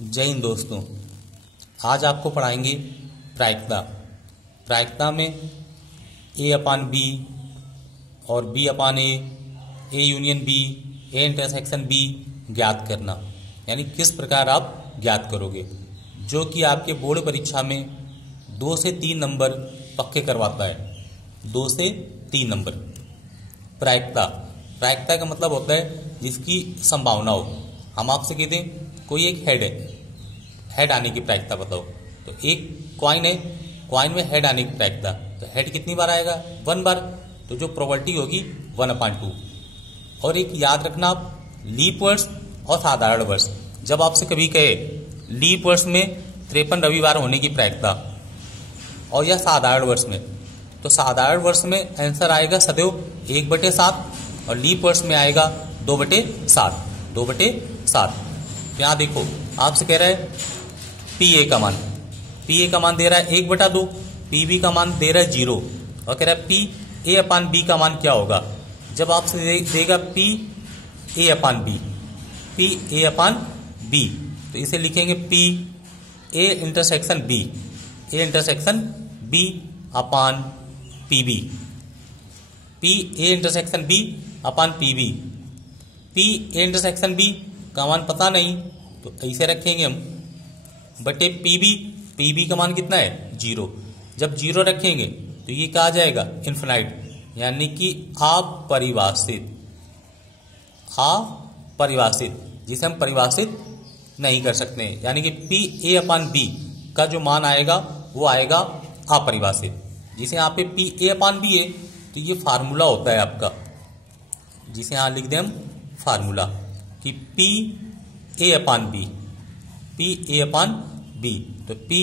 जय हिंद दोस्तों। आज आपको पढ़ाएंगे प्रायिकता। प्रायिकता में ए अपान बी और B upon A union B, A intersection B ज्ञात करना, यानी किस प्रकार आप ज्ञात करोगे, जो कि आपके बोर्ड परीक्षा में 2 से 3 नंबर पक्के करवाता है। 2 से 3 नंबर। प्रायिकता का मतलब होता है जिसकी संभावना हो। हम आपसे कहते हैं कोई एक हेड है, हेड आने की प्रायिकता बताओ, तो एक कॉइन है, कॉइन में हेड आने की प्रायिकता, तो हेड कितनी बार आएगा? 1 बार, तो जो प्रोबेबिलिटी होगी 1/2। और एक याद रखना आप, लीप वर्ष और साधारण वर्ष। जब आपसे कभी कहे लीप वर्ष में 53 रविवार होने की प्रायिकता और या साधारण वर्ष में, तो साधारण वर्ष में आंसर आएगा सदैव 1/7 और लीप वर्ष में आएगा 2/7। 2/7। यहाँ देखो आपसे कह रहा है पी ए का मान दे रहा है 1/2, पी बी का मान दे रहा है 0 और कह रहा है पी ए अपान बी का मान क्या होगा। जब आपसे देगा पी ए अपान बी, तो इसे लिखेंगे P A intersection B upon P B. P A intersection B upon P B. P A intersection B का मान पता नहीं, तो ऐसे रखेंगे हम बटे पी बी का मान कितना है? 0। जब 0 रखेंगे तो ये कहा जाएगा इन्फिनाइट, यानी कि अपरिभाषित, जिसे हम परिभाषित नहीं कर सकते हैं। यानी कि पी ए अपान बी का जो मान आएगा वो आएगा अपरिभाषित। जिसे यहाँ पे पी ए अपान बी है, तो ये फार्मूला होता है आपका, जिसे यहाँ लिख दें हम फार्मूला कि पी ए अपान बी, तो पी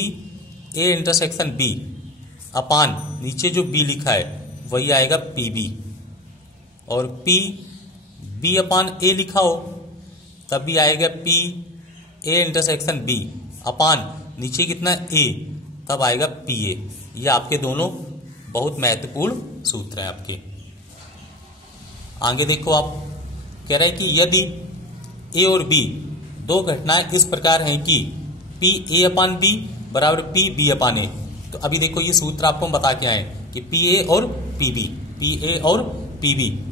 ए इंटरसेक्शन बी अपान नीचे जो बी लिखा है वही आएगा पी बी, और पी बी अपान ए लिखा हो तब भी आएगा पी ए इंटरसेक्शन बी अपान नीचे कितना ए, तब आएगा पी ए। ये आपके दोनों बहुत महत्वपूर्ण सूत्र हैं आपके। आगे देखो, आप कह रहे हैं कि यदि ए और बी दो घटनाएं इस प्रकार हैं कि पी ए अपान बी बराबर पी बी अपान ए, तो अभी देखो ये सूत्र आपको हम बता के आए कि पी ए और पी बी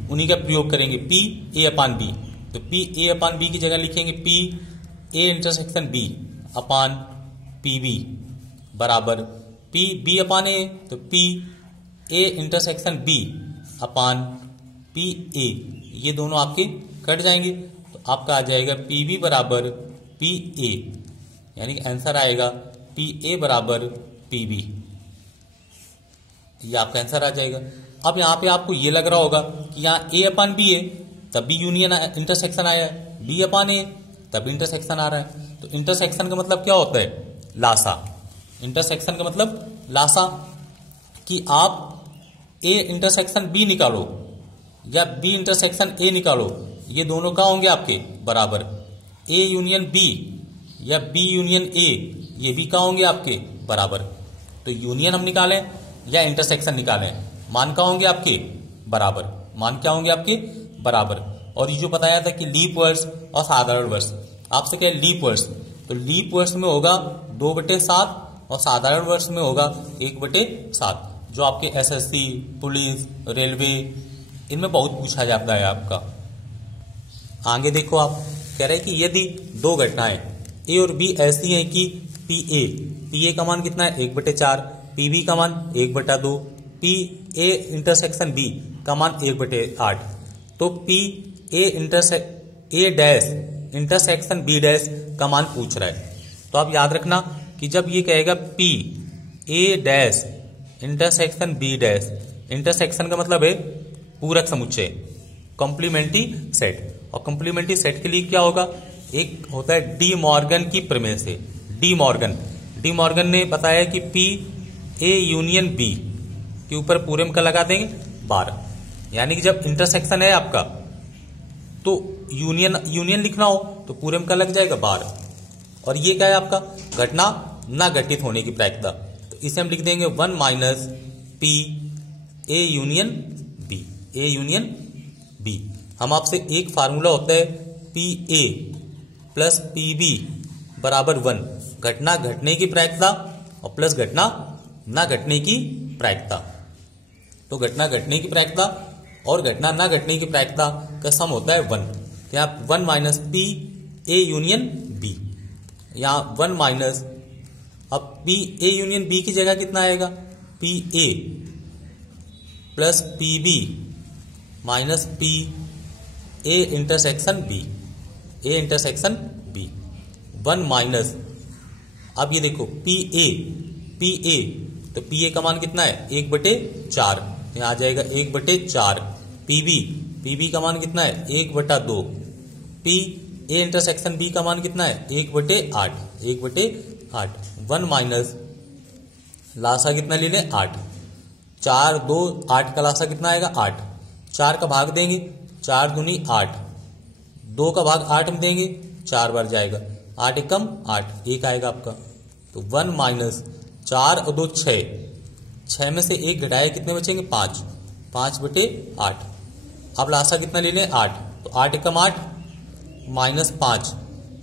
उन्हीं का प्रयोग करेंगे। पी ए अपान बी, तो पी ए अपान बी की जगह लिखेंगे P A intersection B upon P B बराबर पी बी अपान ए, तो P A intersection B upon P A. ये दोनों आपके कट जाएंगे, तो आपका आ जाएगा पी बी बराबर पी ए, यानी आंसर आएगा पी ए बराबर पी बी। ये आपका आंसर आ जाएगा। अब यहाँ पे आपको ये लग रहा होगा कि यहाँ ए अपान बी है तब भी यूनियन इंटरसेक्शन आया है, बी अपान ए तब इंटरसेक्शन आ रहा है। तो इंटरसेक्शन का मतलब क्या होता है? लासा। इंटरसेक्शन का मतलब लासा, कि आप ए इंटरसेक्शन बी निकालो या बी इंटरसेक्शन ए निकालो, ये दोनों क्या होंगे आपके? बराबर। ए यूनियन बी या बी यूनियन ए, ये भी क्या होंगे आपके? बराबर। तो यूनियन हम निकालें या इंटरसेक्शन निकालें, मान क्या होंगे आपके? बराबर। मान क्या होंगे आपके? बराबर। और ये जो बताया था कि लीप वर्ष और साधारण वर्ष, आपसे क्या लीप वर्ष, तो लीप वर्ष में होगा 2/7 और साधारण वर्ष में होगा 1/7, जो आपके एसएससी, पुलिस, रेलवे, इनमें बहुत पूछा जाता है आपका। आगे देखो, आप कह रहे हैं कि यदि दो घटनाएं ए और बी ऐसी हैं कि पी ए का मान कितना है? 1/4, पी बी का मान 1/2, पी ए इंटरसेक्शन बी का मान 1/8, तो P A dash intersection B dash का मान पूछ रहा है। तो आप याद रखना कि जब ये कहेगा P A dash intersection B dash, intersection का मतलब है पूरक समुच्चय, कॉम्प्लीमेंट्री सेट, और कॉम्प्लीमेंट्री सेट के लिए क्या होगा? एक होता है डी मॉर्गन की प्रमेय से। डी मॉर्गन ने बताया कि पी ए यूनियन बी के ऊपर पूरे में का लगा देंगे 12, यानी कि जब इंटरसेक्शन है आपका तो यूनियन लिखना हो तो पूरे में का लग जाएगा 12, और ये क्या है आपका? घटना ना घटित होने की प्रायिकता, तो इसे हम लिख देंगे 1 - पी ए यूनियन बी। हम आपसे एक फार्मूला होता है P A plus P B बराबर 1, घटना घटने की प्रायिकता और प्लस घटना ना घटने की प्रायिकता। तो घटना घटने की प्रायिकता और घटना ना घटने की प्रायिकता का सम होता है 1। तो यहाँ 1 minus P A union B, यहाँ 1 माइनस, अब पी ए यूनियन बी की जगह कितना आएगा, P A plus P B minus P A intersection B, A intersection B. 1 minus, अब ये देखो पी ए, तो पी ए का मान कितना है 1/4, यहाँ आ जाएगा 1/4। पी बी का मान कितना है 1/2। पी ए इंटरसेक्शन बी का मान कितना है 1/8, 1/8। 1 माइनस लासा कितना ले लें 8, 4 2 8 का लासा कितना आएगा 8, 4 का भाग देंगे 4 दूनी 8, 2 का भाग 8 में देंगे 4 बार जाएगा, 8 एकम 8, 1 आएगा आपका। तो 1 माइनस 4 और 2 6, 6 में से 1 घटाए कितने बचेंगे 5, 5/8। अब लासा कितना ले लें 8, तो 8 एकम 8 माइनस 5,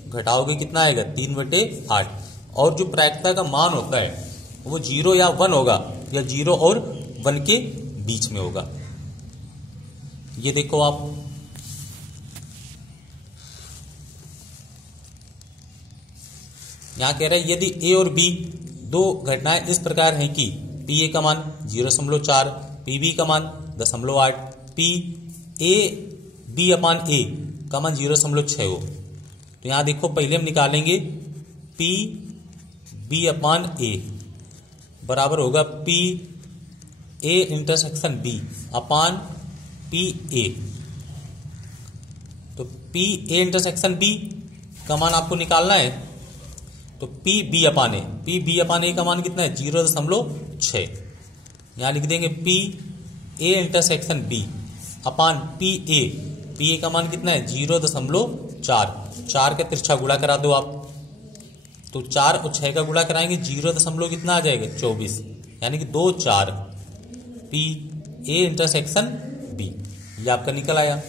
घटाओगे कितना आएगा 3/8। और जो प्रायिकता का मान होता है वो 0 या 1 होगा, या 0 और 1 के बीच में होगा। ये देखो आप, यहां कह रहे हैं यदि ए और बी दो घटनाएं इस प्रकार हैं कि पी ए का मान 0.4, पी बी का मान 0.8, पी ए बी अपान ए का मान 0.6 हो, तो यहां देखो पहले हम निकालेंगे पी बी अपान ए बराबर होगा P A intersection B upon P A. तो पी ए इंटरसेक्शन बी का मान आपको निकालना है, तो पी बी अपान ए का मान कितना है 0.6। यहां लिख देंगे P A intersection B upon P A का मान कितना है 0.4, 4 का तिरछा गुणा करा दो आप, तो 4 और 6 का गुणा कराएंगे 0. कितना आ जाएगा 24, यानी कि 2 4 पी ए इंटरसेक्शन बी, ये आपका निकल आया।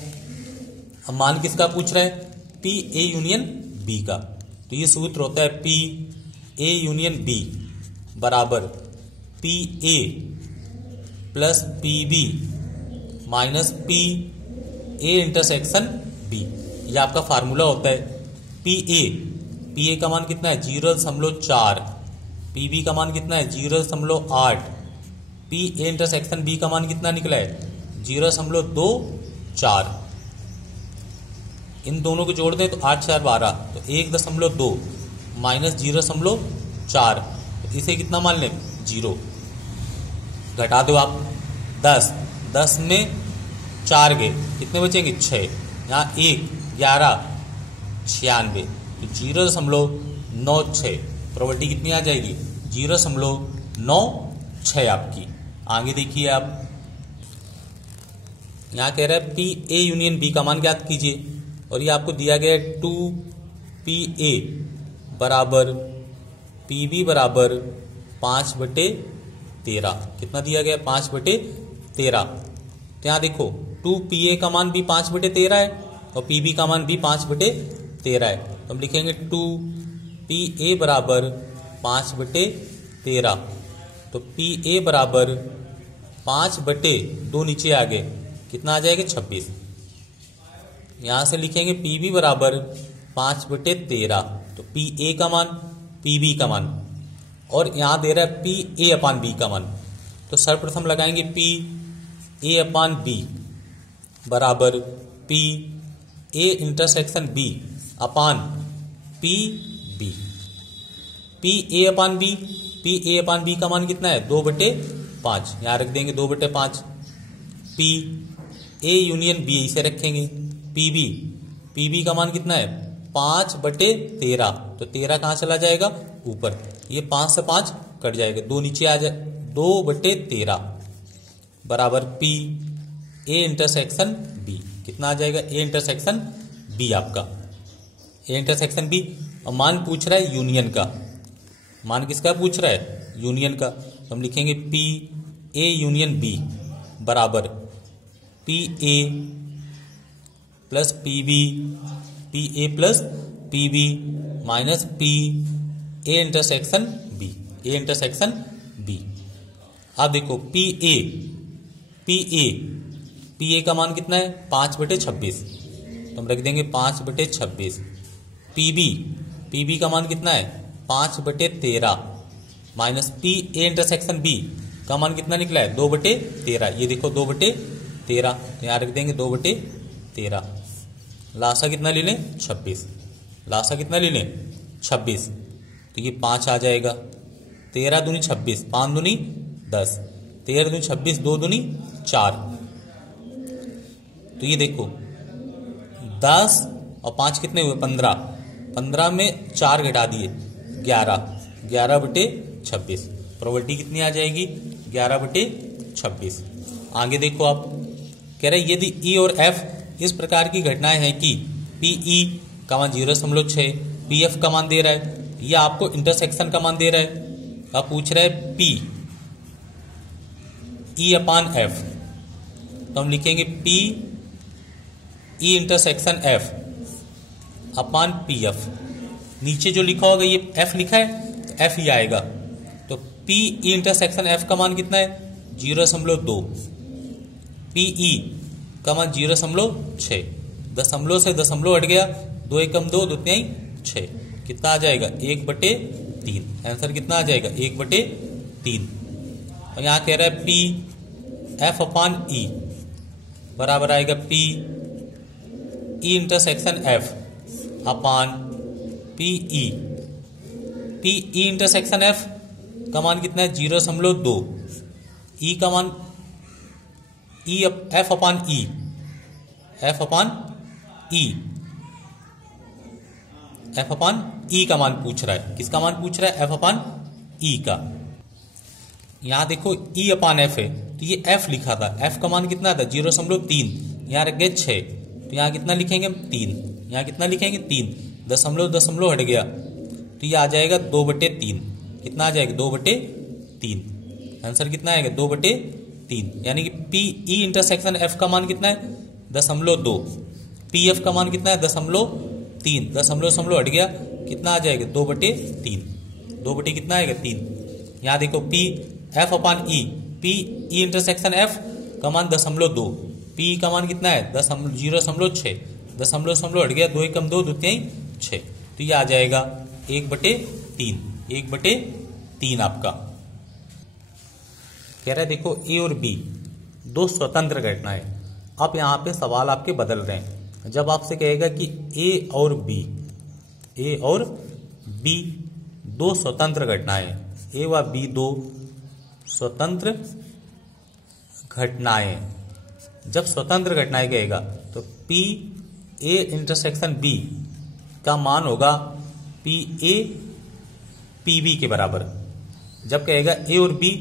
अब मान किसका पूछ रहा है, पी ए यूनियन बी का। तो ये सूत्र होता है पी ए यूनियन बी बराबर P A plus P B minus P A intersection B, ये आपका फार्मूला होता है। पी ए का मान कितना है 0.4, पी बी का मान कितना है 0.8, पी ए इंटरसेक्शन बी का मान कितना निकला है 0.24। इन दोनों को जोड़ दें तो 8 4 12, तो 1.2 माइनस 0.4, तो इसे कितना मान लें 0। घटा दो आप 10 में 4 गए कितने बचेंगे 6, यहाँ 1 11 96, तो 0.96 प्रॉपर्टी कितनी आ जाएगी 0.96 आपकी। आगे देखिए आप, यहाँ कह रहा है पी ए यूनियन बी का मान ज्ञात कीजिए, और ये आपको दिया गया है 2 पी ए बराबर पी बी बराबर 5/13। कितना दिया गया 5/13। तो यहाँ देखो 2 पी ए का मान भी 5/13 है और पी बी का मान भी 5/13 है, तो हम लिखेंगे 2 पी ए बराबर 5/13। तो पी ए बराबर 5/2 नीचे आ गए कितना आ जाएगा 26। यहां से लिखेंगे पी बी बराबर 5/13, तो पी ए का मान पी बी का मान, और यहां दे रहा है पी ए अपान बी का मान। तो सर्वप्रथम लगाएंगे पी ए अपान बी बराबर P A intersection B upon P B. P A upon B का मान कितना है 2/5, यहां रख देंगे 2/5। पी ए यूनियन बी इसे रखेंगे। पी बी का मान कितना है 5/13, तो 13 कहां चला जाएगा ऊपर, ये 5 से 5 कट जाएगा, 2 नीचे आ जाए 2/13 बराबर पी ए इंटरसेक्शन बी। कितना आ जाएगा ए इंटरसेक्शन बी आपका, ए इंटरसेक्शन बी। और मान पूछ रहा है यूनियन का, मान किसका पूछ रहा है यूनियन का, तो हम लिखेंगे पी ए यूनियन बी बराबर P A plus P B, P A plus P B minus P A intersection B, A intersection B. अब देखो पी ए का मान कितना है 5/26, तो हम रख देंगे 5/26। पी बी का मान कितना है 5/13 minus P A intersection B का मान कितना निकला है 2/13। ये देखो 2/13, तो यहाँ रख देंगे 2/13। लासा कितना ले लें 26, लासा कितना ले लें 26, तो ये 5 आ जाएगा। 13 दूनी 26, 5 दूनी 10, 13 दूनी 26, 2 दूनी 4। तो ये देखो 10 और 5 कितने हुए 15, 15 में 4 घटा दिए 11, 11/26। प्रोबेबिलिटी कितनी आ जाएगी 11/26। आगे देखो आप कह रहे यदि ई और एफ इस प्रकार की घटनाएं हैं कि पीई का मान 0.6, पीएफ का मान दे रहा है, या आपको इंटरसेक्शन का मान दे रहा है। अब पूछ रहा है पी ई अपान एफ, तो हम लिखेंगे P E intersection F upon P F. नीचे जो लिखा होगा ये एफ लिखा है तो एफ ही आएगा। तो पी ई इंटरसेक्शन एफ का मान कितना है 0.2, पी ई का मान 0.6, दशमलव से दशमलव हट गया, 2 एकम 2, 2 तिहाई 6, कितना आ जाएगा 1/3। आंसर कितना आ जाएगा 1/3। और यहाँ कह रहा है पी एफ अपान ई बराबर आएगा P E intersection F upon P E. P E intersection F का मान कितना है 0.2, ई का मान E F upon E, F upon E, F upon E का मान पूछ रहा है। किसका मान पूछ रहा है एफ अपान ई का। यहां देखो ई अपान एफ है, तो ये एफ लिखा था, एफ का मान कितना था 0.3, यहाँ रख गए 6, तो यहाँ कितना लिखेंगे 3, यहाँ कितना लिखेंगे 3, दशमलव दशमलव हट गया, तो ये आ जाएगा 2/3। कितना आ जाएगा 2/3। आंसर कितना आएगा 2/3, यानी कि पी ई इंटरसेक्शन एफ का मान कितना है 0.2, पी एफ का मान कितना है 0.3, दशमलव दशमलव हट गया, कितना आ जाएगा 2/3, 2 कितना आएगा 3। यहाँ देखो पी एफ अपान ई, पी ई इंटरसेक्शन एफ का मान 0.2, पी का मान कितना है 0.6, दशमलव दशमलव हट गया, 2 एकम 2, 2 तिहाई 6, तो ये आ जाएगा 1/3, 1/3 आपका। कह रहा है देखो ए और बी दो स्वतंत्र घटनाएं। अब यहाँ पे सवाल आपके बदल रहे हैं। जब आपसे कहेगा कि ए और बी दो स्वतंत्र घटनाएं, ए व बी दो स्वतंत्र घटनाएं, जब स्वतंत्र घटनाएं कहेगा तो पी ए इंटरसेक्शन बी का मान होगा पी ए पी बी के बराबर। जब कहेगा ए और बी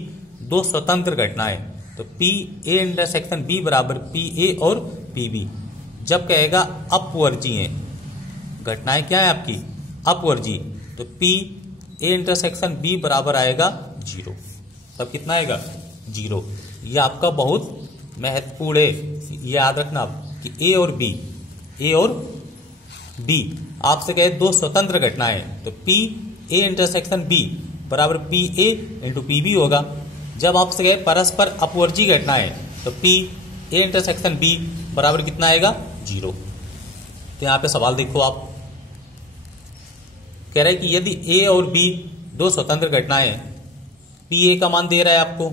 दो स्वतंत्र घटनाएं तो पी ए इंटरसेक्शन बी बराबर पी ए और पी बी। जब कहेगा अपवर्जीय घटनाएं क्या है आपकी अपवर्जी, तो पी ए इंटरसेक्शन बी बराबर आएगा 0। तब कितना आएगा 0। ये आपका बहुत महत्वपूर्ण है, ये याद रखना कि ए और बी आपसे कहे दो स्वतंत्र घटनाएं तो पी ए इंटरसेक्शन बी बराबर P A into P B होगा। जब आपसे कहे परस्पर अपवर्जी घटनाएं तो पी ए इंटरसेक्शन बी बराबर कितना आएगा 0। तो यहां पे सवाल देखो आप, कह रहा है कि यदि ए और बी दो स्वतंत्र घटनाएं, पी ए का मान दे रहा है आपको,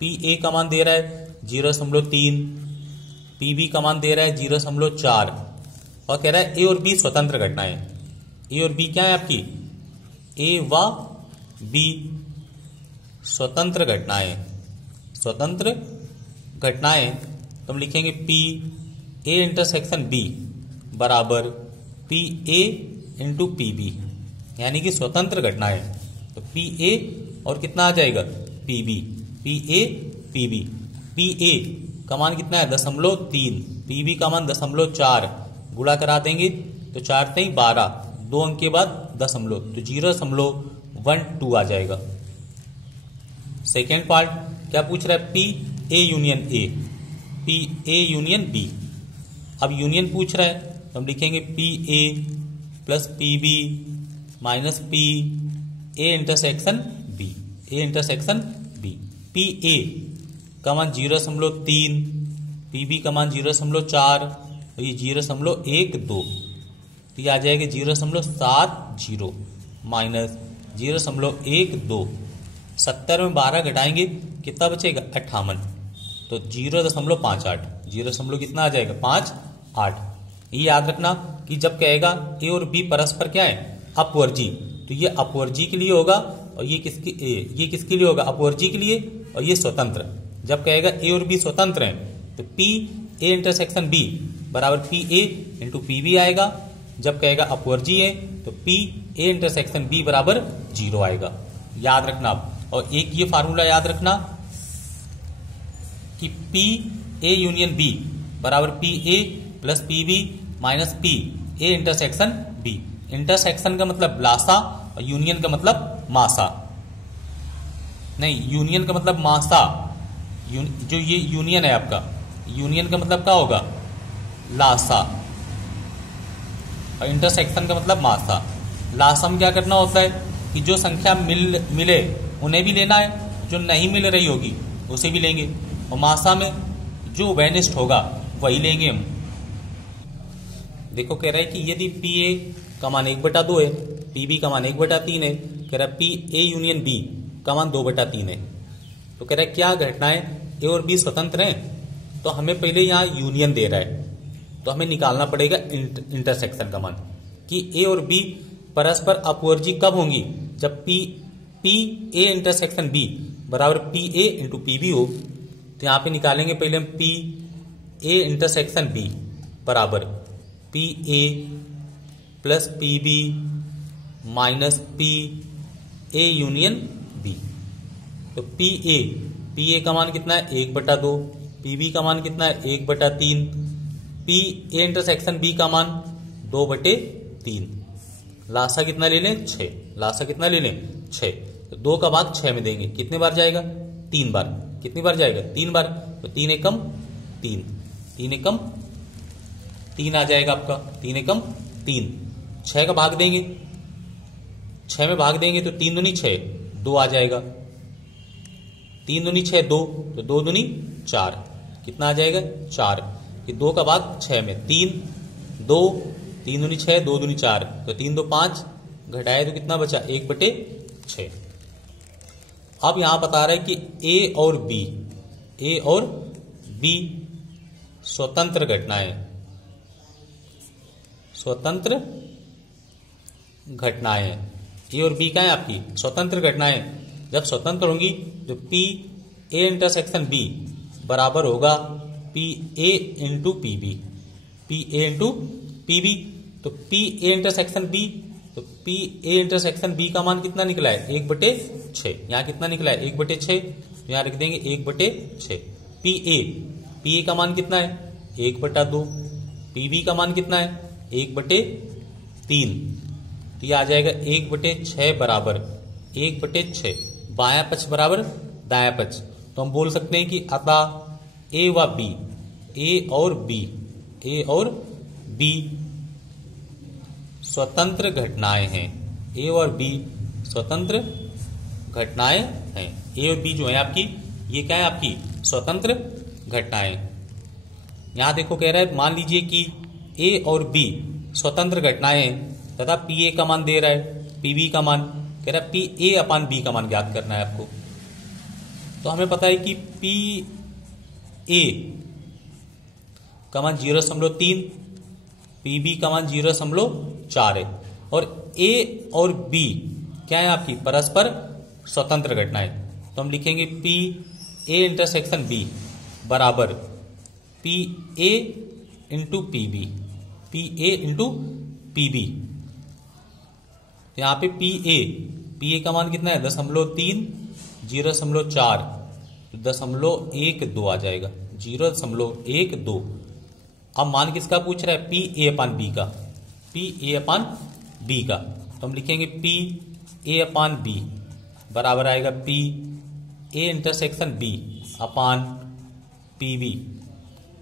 पी ए का मान दे रहा है 0.3, पी बी का मान दे रहा है 0.4 और कह रहा है ए और बी स्वतंत्र घटनाएं। ए और बी क्या है आपकी, ए व बी स्वतंत्र घटनाएं, स्वतंत्र घटनाएं तो हम लिखेंगे पी ए इंटरसेक्शन बी बराबर P A into P B, यानी कि स्वतंत्र घटनाएं तो पी ए और कितना आ जाएगा P B, P A P B. P A का मान कितना है 0.3, पी बी का मान 0.4, गुणा करा देंगे तो 4 3 12, 2 अंक के बाद दशमलव तो 0.12 आ जाएगा। सेकेंड पार्ट क्या पूछ रहा है, P A union A, P A union B. अब यूनियन पूछ रहा है तो हम लिखेंगे P A plus P B minus P A intersection B, A intersection B. P A का मान 0.3, पी बी का मान 0.4 और ये 0.12, तो ये आ जाएगा 0.70 माइनस 0.12। 70 में 12 घटाएंगे कितना बचेगा 58, तो 0.58, 0 कितना आ जाएगा 58। ये याद रखना कि जब कहेगा ए और बी परस्पर क्या है अपवर्जी, तो ये अपवर्जी के लिए होगा और ये किसके लिए होगा अपवर्जी के लिए, और ये स्वतंत्र। जब कहेगा ए और बी स्वतंत्र हैं तो पी ए इंटरसेक्शन बी बराबर P A into P B आएगा। जब कहेगा अपवर्जी है तो पी ए इंटरसेक्शन बी बराबर 0 आएगा, याद रखना। और एक ये फार्मूला याद रखना कि पी ए यूनियन बी बराबर P A plus P B minus P A intersection B. Intersection का मतलब लासा और यूनियन का मतलब मासा, नहीं यूनियन का मतलब मासा। जो ये यूनियन है आपका, यूनियन का मतलब क्या होगा लासा, और इंटरसेक्शन का मतलब मासा। लासा में क्या करना होता है कि जो संख्या मिले उन्हें भी लेना है, जो नहीं मिल रही होगी उसे भी लेंगे, और मासा में जो वेनिस्ट होगा वही लेंगे हम। देखो कह रहा है कि यदि पी ए का मान 1/2 है, पी बी का मान 1/3 है, कह रहा है पी ए यूनियन बी का मान 2/3 है, तो कह रहा है क्या घटनाएं ए और बी स्वतंत्र हैं। तो हमें पहले यहाँ यूनियन दे रहा है, तो हमें निकालना पड़ेगा इंटरसेक्शन का मान कि ए और बी परस्पर अपवर्जी कब होंगी, जब पी ए इंटरसेक्शन बी बराबर P A into P B हो। तो यहाँ पे निकालेंगे पहले हम पी ए इंटरसेक्शन बी बराबर P A plus P B minus P A union B. तो पी ए का मान कितना है 1/2, पी बी का मान कितना है 1/3, पी ए इंटरसेक्शन बी का मान 2/3। लासा कितना ले लें 6, लासा कितना ले लें 6, तो 2 का भाग 6 में देंगे, कितने बार जाएगा 3 बार, कितनी बार जाएगा 3 बार, तो 3 एकम 3, 3 एकम 3 आ जाएगा आपका, 3 एकम 3। 6 का भाग देंगे, 6 में भाग देंगे तो 3 दूनी 6, 2 आ जाएगा, 3 दूनी 6 2, तो 2 दूनी 4, कितना आ जाएगा 4। ये 2 का भाग 6 में 3 2, 3 दूनी 6, 2 दूनी 4, तो 3 2 5, घटाए तो कितना बचा 1/6। अब यहां बता रहा है कि ए और बी स्वतंत्र घटनाएं, स्वतंत्र घटनाएं। ए और बी क्या है आपकी स्वतंत्र घटनाएं। जब स्वतंत्र होंगी तो पी ए इंटरसेक्शन बी बराबर होगा P A into P B, P A into P B. तो पी ए इंटरसेक्शन बी, तो पी ए इंटरसेक्शन बी का मान कितना निकला है 1/6। यहाँ कितना निकला है 1/6, तो यहाँ रख देंगे 1/6। पी ए का मान कितना है 1/2, पी बी का मान कितना है 1/3, तो ये आ जाएगा 1/6 बराबर 1/6। बायां पक्ष बराबर दायां पक्ष, तो हम बोल सकते हैं कि अतः ए व बी, ए और बी स्वतंत्र घटनाएं हैं, ए और बी स्वतंत्र घटनाएं हैं। ए और बी जो है आपकी ये क्या है आपकी स्वतंत्र घटनाएं। यहां देखो कह रहा है मान लीजिए कि ए और बी स्वतंत्र घटनाएं तथा पी ए का मान दे रहा है, पी बी का मान कह रहा है पी ए अपान बी का मान ज्ञात करना है आपको। तो हमें पता है कि पी ए का मान 0.3, पी बी का मान 0.4 है, और ए और बी क्या है आपकी परस्पर स्वतंत्र घटनाएं। तो हम लिखेंगे पी ए इंटरसेक्शन बी बराबर P A into P B, P A into P B. यहां पे पी ए का मान कितना है 0.3, 0.4, 0.12 आ जाएगा 0.12। अब मान किसका पूछ रहा है पी ए अपान बी का, पी ए अपान बी का। तो हम लिखेंगे पी ए अपान बी बराबर आएगा P A intersection B upon P B.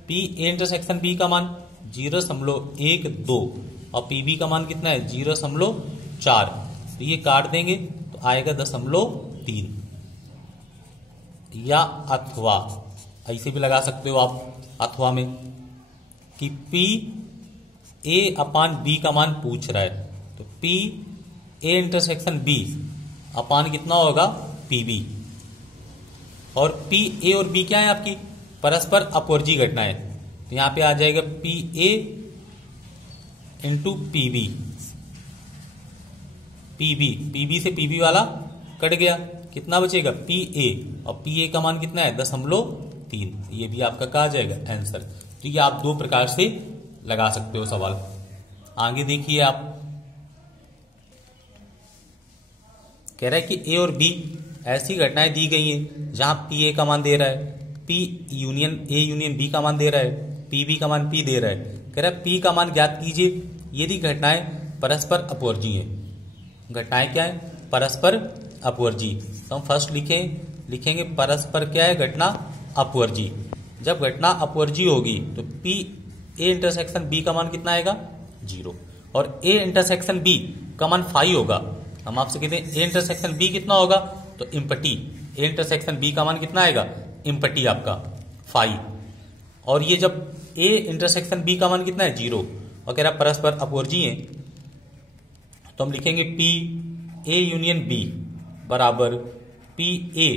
P A intersection B का मान 0.12 और पी बी का मान कितना है 0.4, तो ये काट देंगे तो आएगा 0.3, या अथवा ऐसे भी लगा सकते हो आप अथवा में कि पी ए अपान बी का मान पूछ रहा है, तो पी ए इंटरसेक्शन बी अपान कितना होगा पी बी, और पी ए और बी क्या है आपकी परस्पर अपवर्जी घटना है, तो यहां पे आ जाएगा P A into P B, P B से पी बी वाला कट गया, कितना बचेगा पी ए, और पी ए का मान कितना है 0.3, ये भी आपका कहा जाएगा आंसर। तो ये आप दो प्रकार से लगा सकते हो सवाल। आगे देखिए आप, कह रहा है कि ए और बी ऐसी घटनाएं दी गई हैं जहां पी ए का मान दे रहा है, P union A union B का मान दे रहा है, पी बी का मान पी दे रहा है। कह रहा है पी का मान ज्ञात कीजिए यदि घटनाएं परस्पर अपवर्जी हैं। घटनाएं क्या है परस्पर अपवर्जी, तो हम फर्स्ट लिखेंगे परस्पर क्या है घटना अपवर्जी। जब घटना अपवर्जी होगी तो पी ए इंटरसेक्शन बी का मान कितना आएगा 0, और ए इंटरसेक्शन बी का मान फाई होगा। हम आपसे कहते हैं ए इंटरसेक्शन बी कितना होगा, तो इम्पटी ए इंटरसेक्शन बी का मान कितना आएगा इम्पटी आपका फाई, और ये जब ए इंटरसेक्शन बी का मान कितना है 0 और कह रहा परस्पर अपवर्जी है, तो हम लिखेंगे पी ए यूनियन बी बराबर P A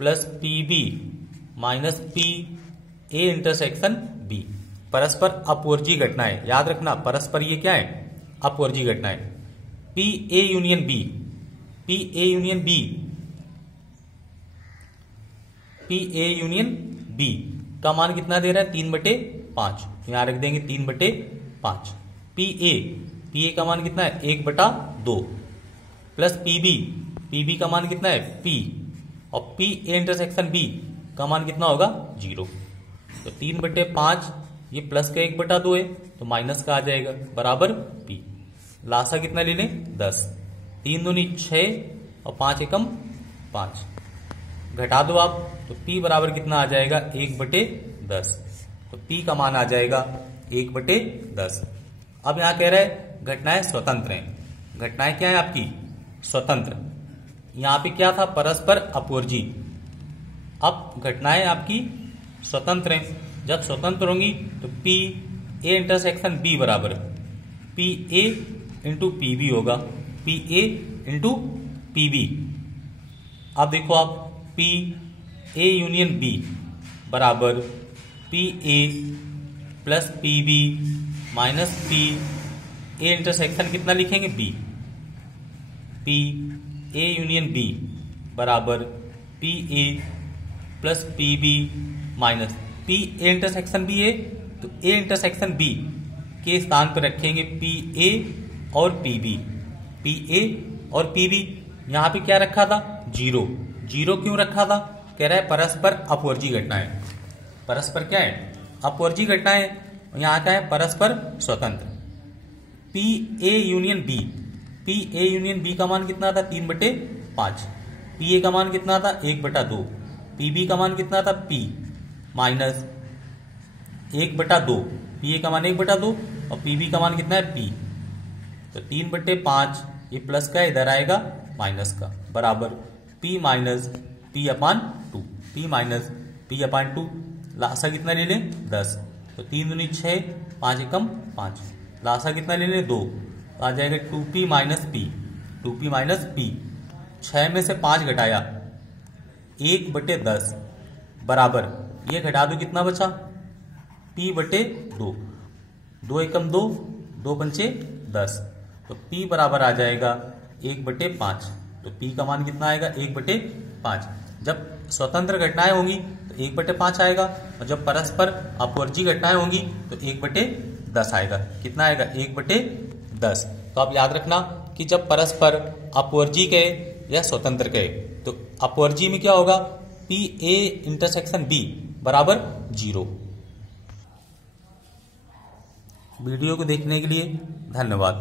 plus P B minus P A intersection B. परस्पर अपवर्जी घटनाएं याद रखना, परस्पर ये क्या है अपवर्जी घटनाएं। P A union B, P A union B, P A union B का मान कितना दे रहा है 3/5, यहां रख देंगे 3/5। पी ए का मान कितना है 1/2 प्लस पी बी का मान कितना है पी, और पी ए इंटरसेक्शन बी का मान कितना होगा 0। तो 3/5 ये प्लस का 1/2 है तो माइनस का आ जाएगा बराबर पी। लासा कितना ले लें 10, 3 दूनी 6 और 5 एकम 5, घटा दो आप तो पी बराबर कितना आ जाएगा 1/10, तो पी का मान आ जाएगा 1/10। अब यहां कह रहा है घटनाएं स्वतंत्र हैं। घटनाएं क्या है आपकी स्वतंत्र, यहां पे क्या था परस्पर अपवर्जी, अब घटनाएं आपकी स्वतंत्र हैं। जब स्वतंत्र होंगी तो पी ए इंटरसेक्शन बी बराबर P A into P B होगा, P A into P B. अब देखो आप पी ए यूनियन बी बराबर P A plus P B minus P A intersection कितना लिखेंगे B, P A union B बराबर P A plus P B minus P A intersection B है, तो ए intersection B के स्थान पर रखेंगे पी ए और पी बी, पी ए और पी बी। यहां पे क्या रखा था 0, 0 क्यों रखा था, कह रहा है परस्पर अपवर्जी घटनाएं। परस्पर क्या है अपवर्जी घटनाएं, यहां क्या है परस्पर स्वतंत्र। P A union B, P A union B का मान कितना था 3/5, पी ए का मान कितना था 1/2, पी बी का मान कितना था पी माइनस 1/2, पी ए का मान 1/2 और पी बी का मान कितना है पी, तो 3/5 ये प्लस का इधर आएगा माइनस का बराबर P minus P upon 2, P minus P upon 2। लासा कितना ले लें 10, तो 3 दूनी 6, 5 एकम 5, लासा कितना ले लें 2, तो आ जाएगा 2p minus P, 2p minus P. 6 में से 5 घटाया 1/10 बराबर ये घटा दो कितना बचा p/2, 2 एकम 2, 2 पंचे 10, तो p बराबर आ जाएगा 1/5, तो p का मान कितना आएगा 1/5। जब स्वतंत्र घटनाएं होंगी तो 1/5 आएगा, और जब परस्पर अपवर्जी घटनाएं होंगी तो 1/10 आएगा। कितना आएगा 1/10। तो आप याद रखना कि जब परस्पर अपवर्जी कहे या स्वतंत्र कहे तो अपवर्जी में क्या होगा पी ए इंटरसेक्शन बी बराबर 0। वीडियो को देखने के लिए धन्यवाद।